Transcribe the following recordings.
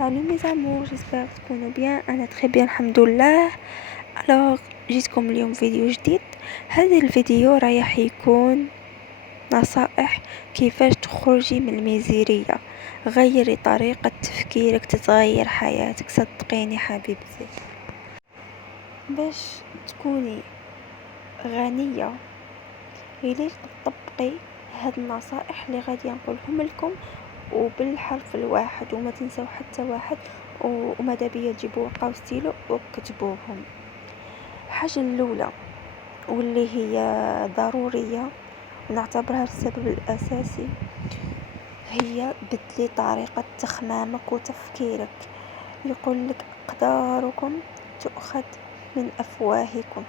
Salut mes amours, j'espère تكونوا bien. انا très bien الحمد لله. alors جيتكم اليوم فيديو جديد. هذا الفيديو رايح يكون نصائح كيفاش تخرجي من الميزيرية، غيري طريقة تفكيرك تتغير حياتك، صدقيني حبيبتي. باش تكوني غنية يليك تطبقي هاد النصائح اللي غادي نقولهم لكم وبالحرف الواحد، وما تنسوا حتى واحد، وماذا بيا تجيبوا ورقه وستيلو وكتبوهم. الحاجه الاولى واللي هي ضروريه ونعتبرها السبب الاساسي هي بدلي طريقه تخمامك وتفكيرك. يقول لك اقداركم تؤخذ من افواهكم.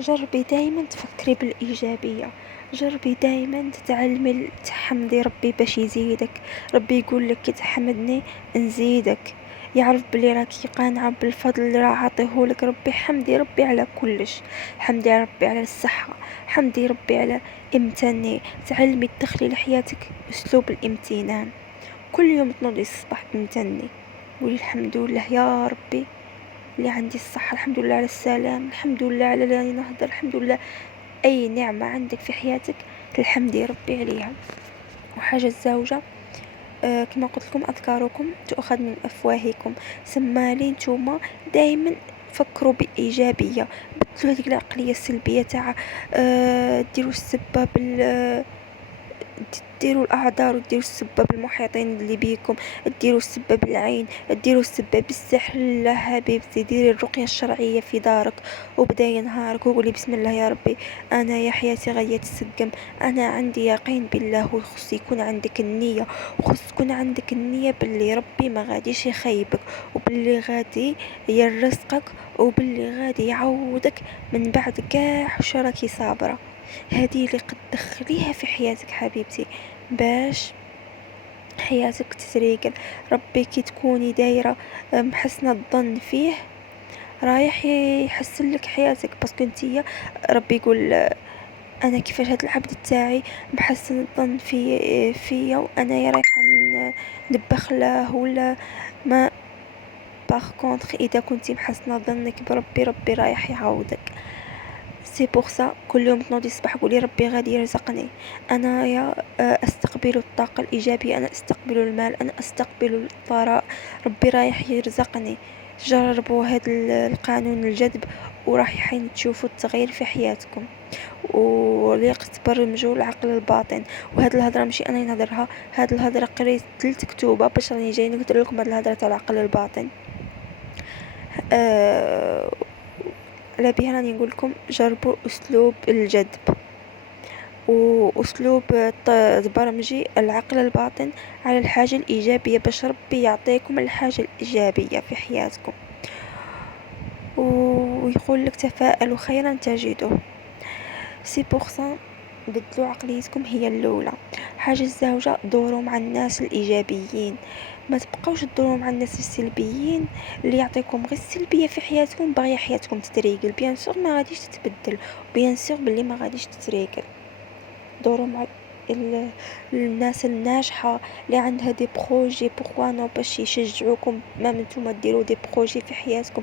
جربي دايما تفكري بالايجابيه، جربي دايما تتعلمي تحمدي ربي باش يزيدك. ربي يقول لك تحمدني نزيدك، يعرف بلي راكي قانعه بالفضل اللي راه عطيهولك ربي. حمدي ربي على كلش، حمدي ربي على الصحه، حمدي ربي على امتني. تعلمي تدخلي لحياتك اسلوب الامتنان. كل يوم تنوضي الصباح تمتني، قولي الحمد لله يا ربي اللي عندي الصحة، الحمد لله على السلام، الحمد لله على اللي نهضر، الحمد لله أي نعمة عندك في حياتك الحمد ربي عليها. وحاجة الزوجة كما قلت لكم أذكاركم تؤخذ من أفواهكم. سمالي نتوما دايما فكروا بإيجابية، بدلوا هذيك العقلية السلبية تاع ديروا السبة ديروا الاعذار وديروا السبة بالمحيطين اللي بيكم، ديروا السبة بالعين، ديروا السبة بالسحر. لا حبيبتي، ديري الرقية الشرعية في دارك وبداي نهارك وقولي بسم الله يا ربي انا يا حياتي غادية تسقم، انا عندي يقين بالله. وخص يكون عندك النية، وخص تكون عندك النية باللي ربي ما غاديش يخيبك، وباللي غادي يرزقك، وباللي غادي يعوضك من بعد كاع راكي صابرة. هذه اللي قد تدخليها في حياتك حبيبتي باش حياتك تتريقل. ربي كي تكوني دايره محسنه الظن فيه رايح يحسن لك حياتك، باسكو انتيا ربي يقول انا كيفاش هاد العبد تاعي محسن الظن فيا وانا يا رايحه نبخ له ولا ما. باغ كونطخ اذا كنتي محسنه ظنك بربي ربي رايح يعوضك. سي بوغ سا كل يوم تنوضي الصباح قولي ربي غادي يرزقني، انا يا استقبل الطاقه الايجابيه، انا استقبل المال، انا استقبل الثراء، ربي رايح يرزقني. جربوا هذا القانون الجذب وراح حين تشوفوا التغيير في حياتكم. وليق تبرمجوا العقل الباطن. وهاد الهضره ماشي انا نهضرها، هاد الهضره قريت 3 كتوبه باش راني جاي نقول لكم هاد الهضره تاع العقل الباطن. على بها راني نقول لكم جربوا اسلوب الجذب واسلوب تبرمجي العقل الباطن على الحاجه الايجابيه باش ربي يعطيكم الحاجه الايجابيه في حياتكم. ويقول لك تفاءلوا خيرا تجدوه. سي بورسون بدلوا عقليتكم هي الاولى. حاجه الزوجه دوروا مع الناس الايجابيين، ما تبقاوش تدوروا مع الناس السلبيين اللي يعطيكم غير السلبيه في حياتكم، باغيه حياتكم تتريقل. بيان سور ما غاديش تتبدل، بيان سور باللي ما غاديش تتريقل. دوروا مع الناس الناجحه اللي عندها دي بروجي، بوركوا نو، باش يشجعوكم ما نتوما ديروا دي بروجي في حياتكم.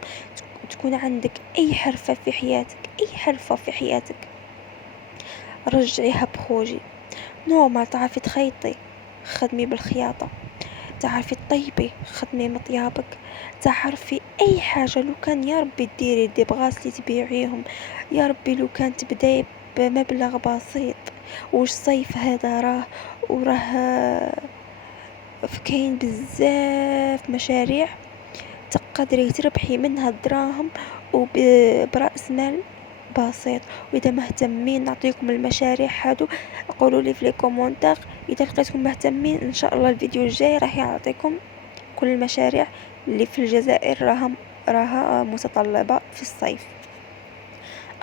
تكون عندك اي حرفه في حياتك، اي حرفه في حياتك رجعيها بروجي. نورمال تعرفي تخيطي خدمي بالخياطة، تعرفي طيبي خدمي مطيابك، تعرفي اي حاجة. لو كان يا ربي ديري دي بغاسلي تبيعيهم، يا ربي لو كان تبداي بمبلغ بسيط. وش صيف هذا وراه كاين بزاف مشاريع تقدري تربحي منها الدراهم وبرأس مال بسيط. واذا مهتمين نعطيكم المشاريع هادو قولوا لي في لي كومونتير. اذا لقيتكم مهتمين ان شاء الله الفيديو الجاي راح يعطيكم كل المشاريع اللي في الجزائر راها متطلبة في الصيف.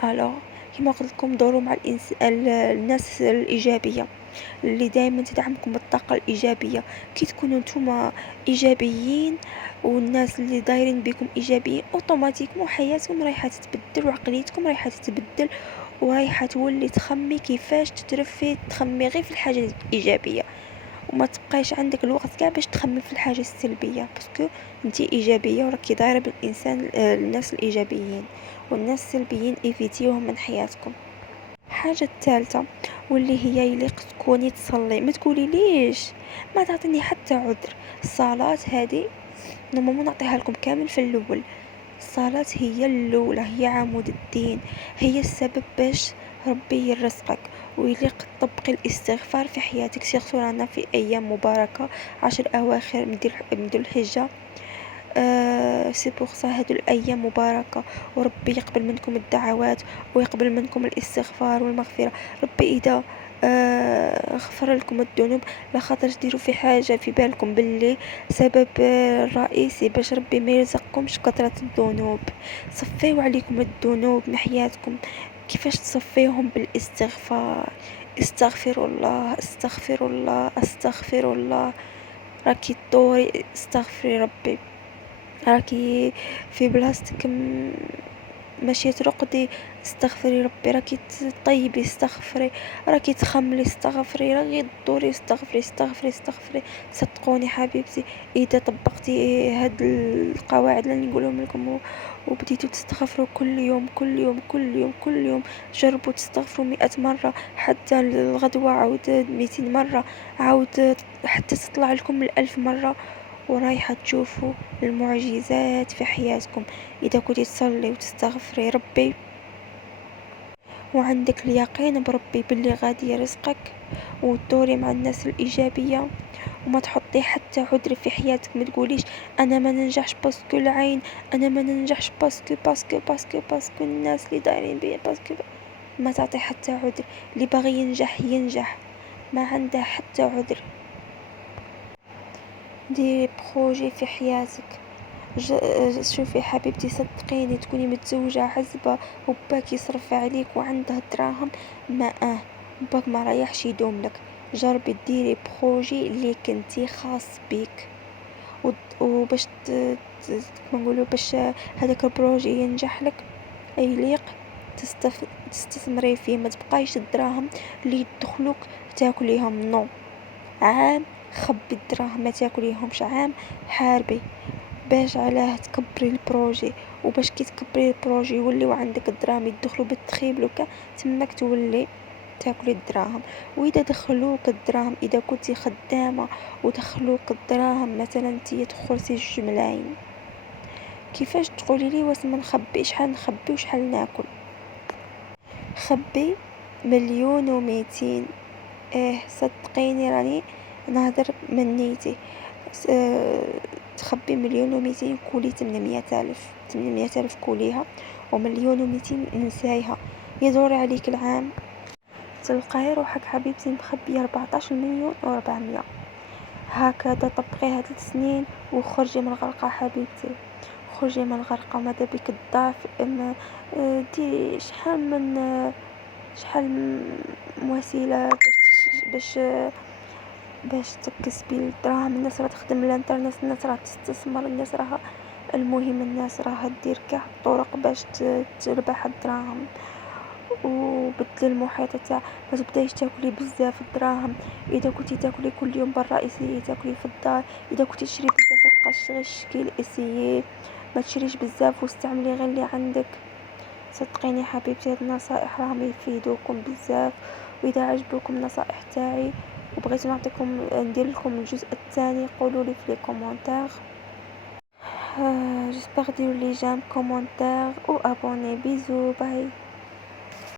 الو كما قلت لكم دوروا مع الناس الايجابيه اللي دائما تدعمكم بالطاقه الايجابيه. كي تكونوا نتوما ايجابيين والناس اللي دايرين بكم ايجابيين اوتوماتيكمون حياتكم رايحه تتبدل وعقليتكم رايحه تتبدل ورايحه تولي تخمي كيفاش تترفي، تخمي غير في الحاجه الايجابيه وما تبقايش عندك الوقت كاع باش تخمم في الحاجه السلبيه، باسكو انتي ايجابيه وراكي دايره بالانسان الناس الايجابيين، والناس السلبيين ايفيتيوهم من حياتكم. الحاجه الثالثه واللي هي يليق تكوني تصلي، ما تقولي ليش ما تعطيني حتى عذر. الصلاه هذه نورمالمون نعطيها لكم كامل في الاول. الصلاة هي الأولى، هي عمود الدين، هي السبب باش ربي يرزقك ويليق تطبقي الاستغفار في حياتك. سيغتو رانا في أيام مباركة، 10 أواخر من ذو الحجة. سي بوغ سا هادو الأيام مباركة، وربي يقبل منكم الدعوات ويقبل منكم الاستغفار والمغفرة. ربي إذا غفر لكم الذنوب، لخاطر ديروا في حاجة في بالكم باللي سبب الرئيسي باش ربي ما يرزقكمش كثرة الذنوب. صفيو عليكم الذنوب من حياتكم. كيفاش تصفيهم؟ بالاستغفار. استغفر الله، استغفر الله، استغفر الله. راكي طوري استغفري ربي، راكي في بلاصتك ماشي ترقدي استغفري ربي، راكي طيبي استغفري، راكي تخملي استغفري، راكي تدوري استغفري استغفري استغفري. صدقوني حبيبتي، اذا طبقتي هاد القواعد اللي نقولهم لكم وبديتوا تستغفروا كل يوم كل يوم كل يوم كل يوم، جربوا تستغفروا 100 مرة، حتى الغدوة عاود 200 مرة، عاود حتى تطلع لكم 1000 مرة، ورايحة تشوفوا المعجزات في حياتكم. إذا كنتي تصلي وتستغفري ربي وعندك اليقين بربي باللي غادي يرزقك، وتدوري مع الناس الإيجابية، وما تحطي حتى عذر في حياتك. ما تقوليش انا ما ننجحش باسكو العين، انا ما ننجحش باسكو الناس اللي دايرين بيا، باسكو ما تعطي حتى عذر. اللي باغي ينجح ينجح، ما عنده حتى عذر. ديري بروجي في حياتك. شوفي حبيبتي، صدقيني، تكوني متزوجة عزبة وباك يصرف عليك وعنده الدراهم، ما باك ما رايحش يدوم لك. جربي ديري بروجي اللي كنتي خاص بيك، وباش كما نقولوا باش هذاك البروجي ينجح لك يليق تستثمري فيه. ما تبقايش الدراهم اللي يدخلوك تاكليهم، نو. عام خبي الدراهم ما تاكليهمش، عام حاربي باش علاه تكبري البروجي، وباش كي تكبري البروجي يوليو عندك الدراهم يدخلوا بالتخيب لوكا، تماك تولي تاكلي الدراهم. واذا دخلوك الدراهم، اذا كنتي خدامه ودخلوك الدراهم مثلا انتي دخلتي 2 ملايين، كيفاش تقولي لي واش ما نخبي؟ شحال نخبي وشحال ناكل؟ خبي 1,200,000. صدقيني راني نهدر من نيتي. تخبي 1,200,000 كولي 800,000 كوليها، و1,200,000 نسايها، يدور عليك العام تلقاي روحك حبيبتي مخبية 14,400,000. هكذا طبقيها 3 سنين وخرجي من الغرقة حبيبتي، خرجي من الغرقة. ماذا بك الضعف؟ دي شحال من وسيلة باش تكسبي الدراهم. الناس راه تخدم الانترنت، الناس راه تستثمر، الناس راه المهم الناس راه دير كاع الطرق باش تربح الدراهم. وبدلي المحيط تاع ما تبدايش تاكلي بزاف الدراهم. اذا كنتي تاكلي كل يوم برا، تاكلي في الدار. اذا كنتي تشري بزاف القش غير الشكل ما تشريش بزاف واستعملي غير اللي عندك. صدقيني حبيبتي، هاد النصائح راهم يفيدوكم بزاف. واذا عجبوكم النصائح تاعي وبغيتو نعطيكم ندير لكم الجزء الثاني، قولوا لي في لي كومونتير. جيسبر ديروا لي جيم كومونتير و ابوني. بيزو، باي.